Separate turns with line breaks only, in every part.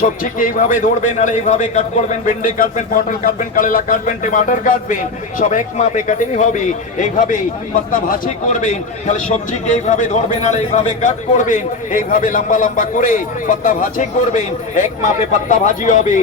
সবজিকে এইভাবে ধরবেন, আর এইভাবে কাট করবেন, ভেন্ডি কাটবেন পটল কাটবেন কালেলা কাটবেন কাটবেন, সব এক মাপে কাটিং হবে। এইভাবে পাত্তা ভাজি করবেন, তাহলে এইভাবে ধরবেন, আর এইভাবে কাট করবেন, এইভাবে লম্বা লম্বা করে করবেন, এক মাপে ভাজি হবে।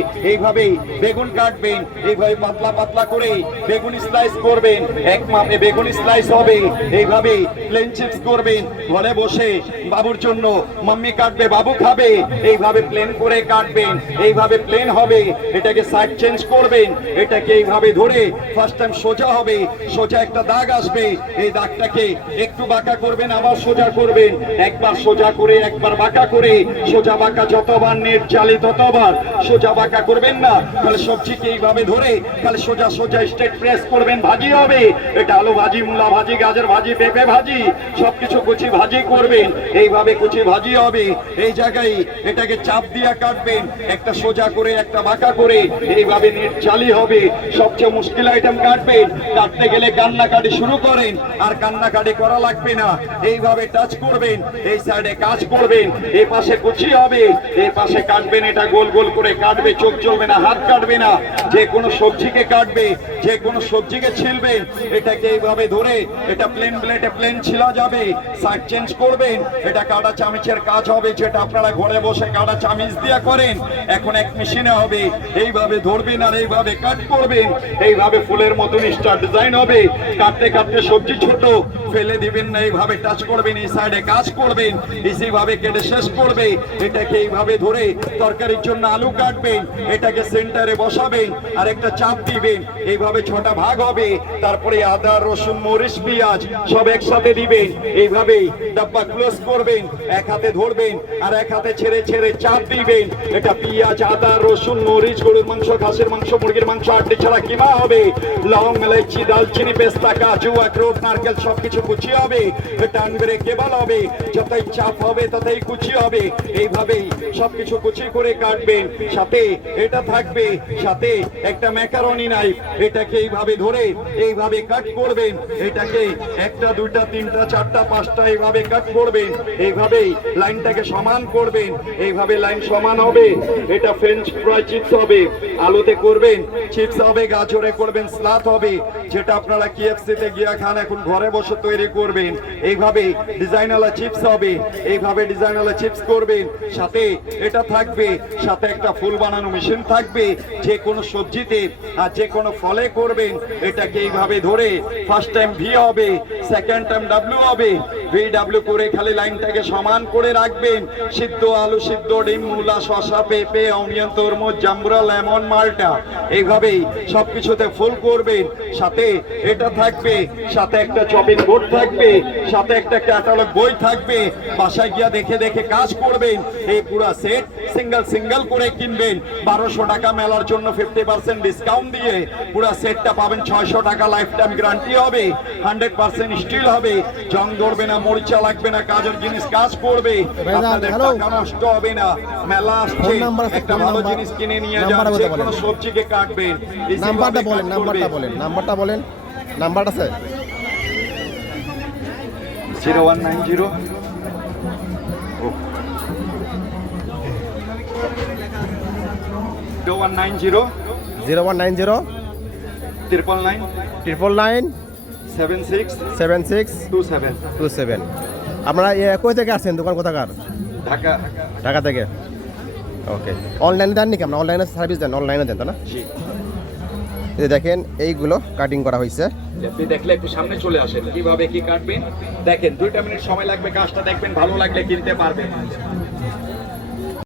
বেগুন কাটবেন, এইভাবে পাতলা পাতলা করে বেগুন স্লাইস করবেন, এক মাপে বেগুন স্লাইস হবে। এইভাবে প্লেন চিপস করবেন, ঘরে বসে বাবুর জন্য, মাম্মি কাটবে, বাবু খাবে। এইভাবে প্লেন করে কাটবেন। এইভাবে প্লেন হবে, এটাকে সাইড চেঞ্জ করবেন, এটাকে এইভাবে ধরে ফার্স্ট টাইম সোজা হবে, সোজা একটা দাগ আসবে, এই দাগটাকে একটু বাঁকা করবেন, আবার সোজা করবেন। একবার সোজা করে, একবার বাঁকা করে, সোজা বাঁকা যতবার নেট চালে ততবার। সোজা বাঁকা করবেন না, তাহলে সবজিকে এইভাবে ধরে, তাহলে সোজা সোজা স্ট্রেট প্রেস করবেন, ভাজি হবে। এটা আলু ভাজি, মূলা ভাজি, গাজর ভাজি, পেঁপে ভাজি, সবকিছু কুচি ভাজি করবেন। এইভাবে কুচি ভাজি হবে। এই জায়গায় এটাকে চাপ দিয়ে কাটবেন। একটা সোজা করে, একটা বাঁকা করে। এইভাবে নেট চালি হবে। সবচেয়ে মুশকিল আইটেম কাটবেন। কাটতে গেলে কান্নাকাটি শুরু করেন। আর কান্নাকাটি করা লাগবে না। এইভাবে টাচ করবেন। এই সাইডে কাজ করবেন। এই পাশে কুচি হবে। এই পাশে কাটবেন। এটা গোল গোল করে কাটবে। চোখ চলবে না, হাত কাটবে না। যে কোনো সবজিকে কাটবে। যে কোনো সবজিকে ছিলবেন। এটাকে এইভাবে ধরে এটা প্লেন প্লেটে প্লেন ছিলা যাবে। সাইড চেঞ্জ করবেন। এটা কাটা চামিচের কাজ হবে। যেটা আপনারা ঘরে বসে কাটা চামিচ দিয়ে করেন এখন এক মেশিনে হবে। এইভাবে ধরবেন আর এইভাবে কাট করবেন। এইভাবে ফুলের মতন স্টার ডিজাইন হবে। কাটতে কাটতে সবজি ছোট ফেলে দিবেন না, এইভাবে টাচ করবেন, এই সাইডে কাজ করবেন ইজিভাবে কেটে শেষ করবে, এটাকে এইভাবে ধরে তরকারির জন্য আলু কাটবেন, এটাকে সেন্টারে বসাবেন আর একটা চাপ দিবেন, এইভাবে ছটা ভাগ হবে, তারপরে আদা, রসুন, মরিচ, পেঁয়াজ সব একসাথে দিবেন, এইভাবে ডাব্বা ক্লোজ করবেন, এক হাতে ধরবেন, আর এক হাতে ছেড়ে ছেড়ে চাপ দিবেন, এটা পেঁয়াজ, আদা, রসুন, মরিচ, গরুর মাংস ঘাসের মাংস, মুরগির মাংস আটটি ছাড়া কিমা হবে? লং এলাইচি দালচিনি পেস্তা, কাজু, আখরোট, নারকেল, সবকিছু কুচি হবে টান বেড়ে কেবল হবে যতই চাপ হবে ততই কুচি হবে এইভাবেই সবকিছু কুচি করে কাটবেন। সাথে এটা থাকবে, সাথে একটা ম্যাকারনি নাইফ। এটাকে এইভাবে ধরে এইভাবে কাট করবেন। এটাকে একটা, দুইটা, তিনটা, চারটা, পাঁচটা এইভাবে কাট করবেন। এইভাবেই লাইনটাকে সমান করবেন। এইভাবে লাইন সমান হবে। এটা ফ্রেঞ্চ ফ্রাই চিপস হবে। আলুতে করবেন, চিপস হবে, গাজরে করবেন স্লাত হবে। যেটা আপনারা কেএফসি তে গিয়া খান, এখন ঘরে বসে তৈরি করবেন। এইভাবে ডিজাইনওয়ালা চিপস হবে, এইভাবে ডিজাইনওয়ালা চিপস করবেন। সাথে এটা থাকবে, সাথে একটা ফুল বানানো মেশিন থাকবে। যে কোনো সবজিতে আর যে কোনো ফলে করবেন, এটাকে এইভাবে ধরে ফার্স্ট টাইম ভি হবে। সেকেন্ড টাইম ডাব্লিউ হবে। ভি করে খালি লাইনটাকে সমান করে রাখবেন। সিদ্ধ আলু, সিদ্ধ ডিম, মূলা, শসা, পেঁপে, অনিয়ন, তরমুজ, জাম্বুরা, লেমন, মালটা এইভাবেই সবকিছুতে ফুল করবেন। সাথে এটা থাকবে, সাথে একটা চপিং বোর্ড থাকবে, সাথে একটা ক্যাটালগ বই থাকবে। বাসায় গিয়া দেখে দেখে কাজ করবেন। এই পুরা সেট সিঙ্গেল সিঙ্গেল করে কিনবেন। বারোশো টাকা মেলার জন্য ফিফটি পার্সেন্ট ডিসকাউন্ট দিয়ে পুরা সেটটা পাবেন ছয়শো টাকা লাইফ টাইম গ্যারান্টি হবে হান্ড্রেড পার্সেন্ট স্টিল হবে। জং ধরবে না মরিচা লাগবে না কাজের জিনিস কাজ করবে। আপনাদের টাকা নষ্ট হবে না। মেলা আসছে একটা ভালো জিনিস কিনে নিয়ে
নাম্বারটা
যান যে কোনো সবজিকে কাটবেন
নাম্বারটা বলেন নাম্বারটা বলেন নাম্বারটা বলেন। নাম্বারটা আছে?
Zero one nine zero zero one nine zero
zero one nine zero
triple nine
triple nine
seven six
seven six
two seven
two seven আপনারা কই থেকে আসছেন? দোকান কোথাকার?
ঢাকা।
ঢাকা থেকে? ওকে অনলাইনে দেন নাকি? আপনার অনলাইনে সার্ভিস দেন? অনলাইনে দেন তাই না? এই দেখেন এইগুলো কাটিং করা হয়েছে
আপনি দেখলে একটু সামনে চলে আসেন। কীভাবে কি কাটবেন? দেখেন দুইটা মিনিট সময় লাগবে। কাজটা দেখবেন ভালো লাগলে কিনতে পারবেন।